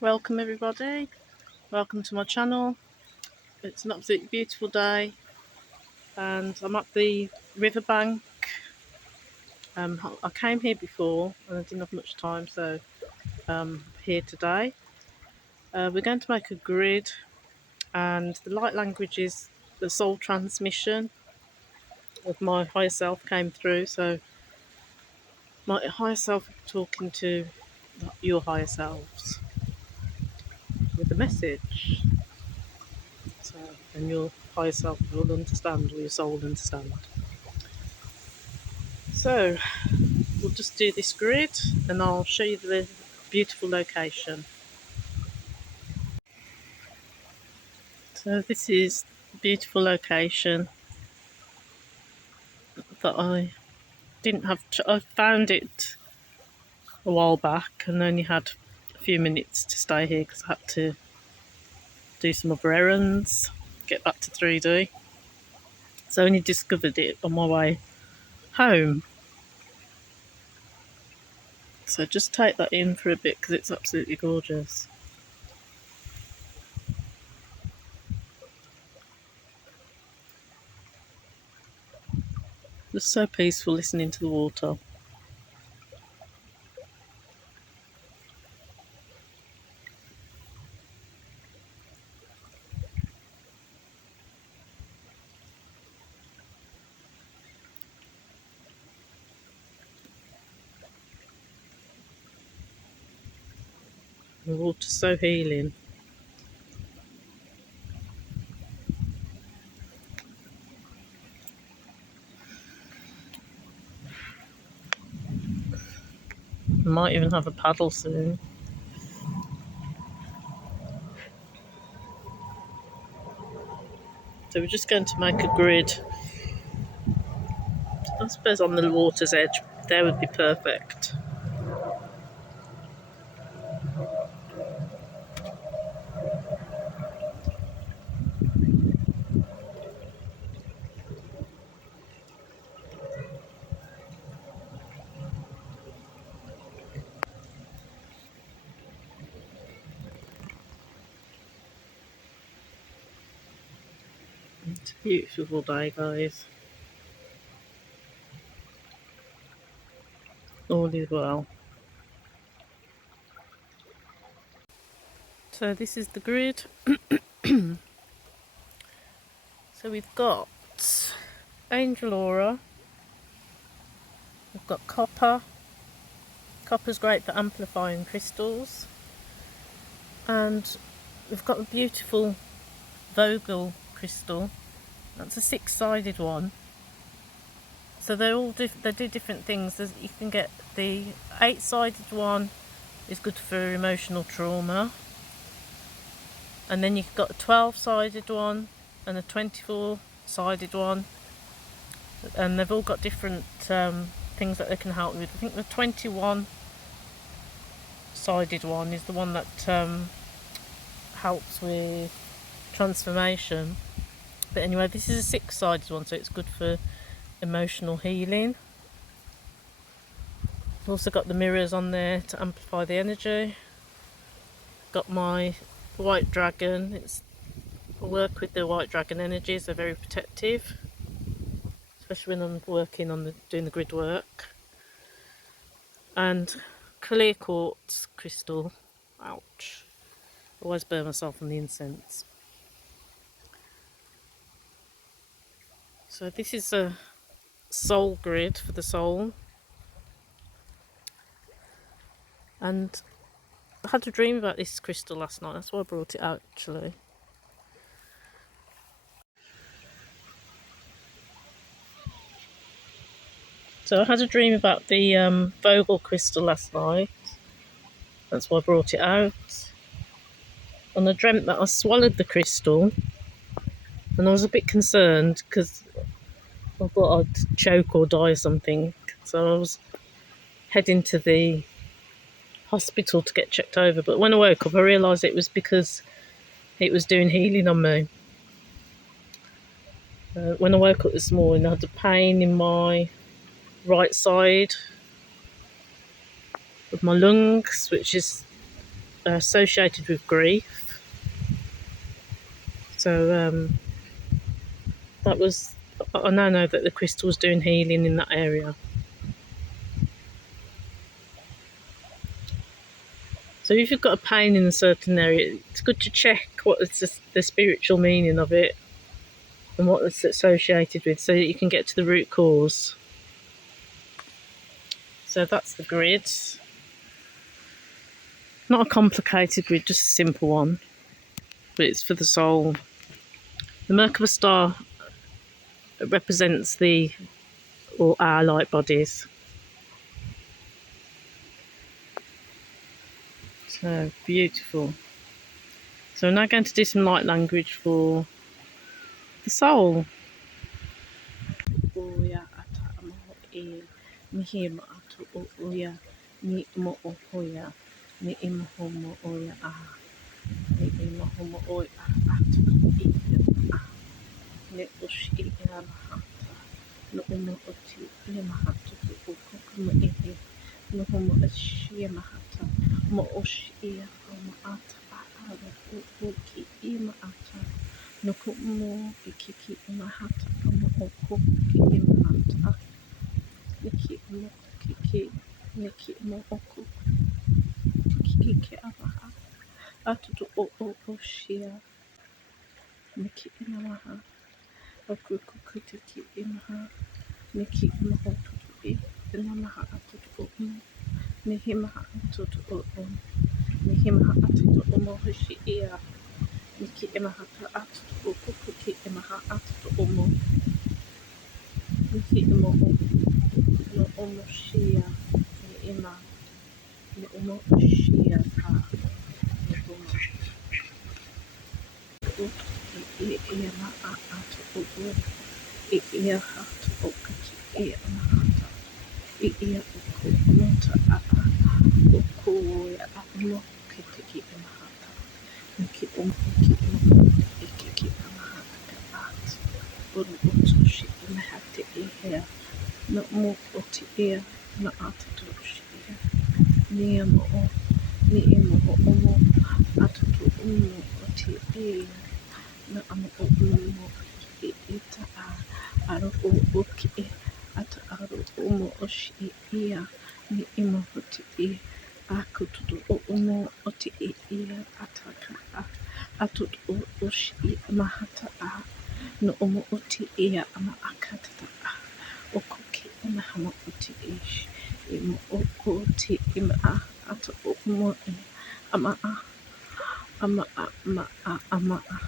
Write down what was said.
Welcome everybody, welcome to my channel. It's an absolutely beautiful day and I'm at the riverbank. I came here before and I didn't have much time, so here today. We're going to make a grid, and the light language is the soul transmission of my higher self came through. So my higher self talking to your higher selves with a message. So, and your higher self will understand, or your soul will understand. So we'll just do this grid and I'll show you the beautiful location. So this is the beautiful location that I didn't have I found it a while back and only had a few minutes to stay here because I had to do some other errands, get back to 3D. So I only discovered it on my way home. So just take that in for a bit because it's absolutely gorgeous. Just so peaceful listening to the water. The water's so healing. I might even have a paddle soon. So we're just going to make a grid. I suppose on the water's edge, there would be perfect. It's a beautiful day, guys. All is well. So this is the grid. So we've got Angel Aura, we've got copper. Copper's great for amplifying crystals. And we've got a beautiful Vogel crystal. That's a 6-sided one. So they're all they do different things. You can get the 8-sided one is good for emotional trauma, and then you've got a 12-sided one and a 24-sided one, and they've all got different things that they can help with. I think the 21-sided one is the one that helps with transformation. But anyway, this is a 6-sided one, so it's good for emotional healing. I've also got the mirrors on there to amplify the energy. Got my white dragon. I work with the white dragon energies. They're very protective, especially when I'm working on doing the grid work. And clear quartz crystal. Ouch! I always burn myself on the incense. So this is a soul grid for the soul. And I had a dream about this crystal last night. That's why I brought it out, actually. So I had a dream about the Vogel crystal last night. That's why I brought it out. And I dreamt that I swallowed the crystal. And I was a bit concerned because I thought I'd choke or die or something. So I was heading to the hospital to get checked over. But when I woke up, I realised it was because it was doing healing on me. When I woke up this morning, I had a pain in my right side of my lungs, which is associated with grief. So that was, I now know that the crystal's doing healing in that area. So if you've got a pain in a certain area, it's good to check what is the spiritual meaning of it and what it's associated with, so that you can get to the root cause. So that's the grid. Not a complicated grid, just a simple one, but it's for the soul. The Merkaba star represents our light bodies. So beautiful. So we're now going to do some light language for the soul. Oya ata amaho e mihima atu o oya ni mo o hoya ni imaho mo oya a ni imaho mo oya atu i a ne ushi i mahata no umo oti i mahata tu o kokuma i he no homo ashi mahata mo oshi i a mahata a ara o ki i mahata no kumo i kiki i mahata mo o koki i mahata Niki mo kiki, niki mo oku, kiki ke amaha, atutu o shia, niki inamaha, oku kukutiki imaha, niki mo otutu I, inamaha atutu o nihimaha atutu o nihimaha atutu o mohishi ia, niki imahata atutu o kukuki imaha atutu o niki mo no omo shia, ni ima. Ni umo shia ka ni umo I ia ma a ato o I ia hato o kaki ia ma hata I ia o ko mota a o ko ia a umo ke teki I ma hata Niki umo ki umo I keki a ma hata ka at Uru uto shi I ma hate I hea No umo o ti ia na ata to shi ia Ni amo o ni imo o umo atutu umo o ti ia na amo o umo I ita a aro o oki e ata aro umo o shi ia ni imo o ti I a kututu o umo o ti ia ataka a atutu o shi mahata a no umo o ti ia ama akatata a o koki ima hama o ti ish imo o ko ti ima a ata o umo e ama a ama a ama a ama a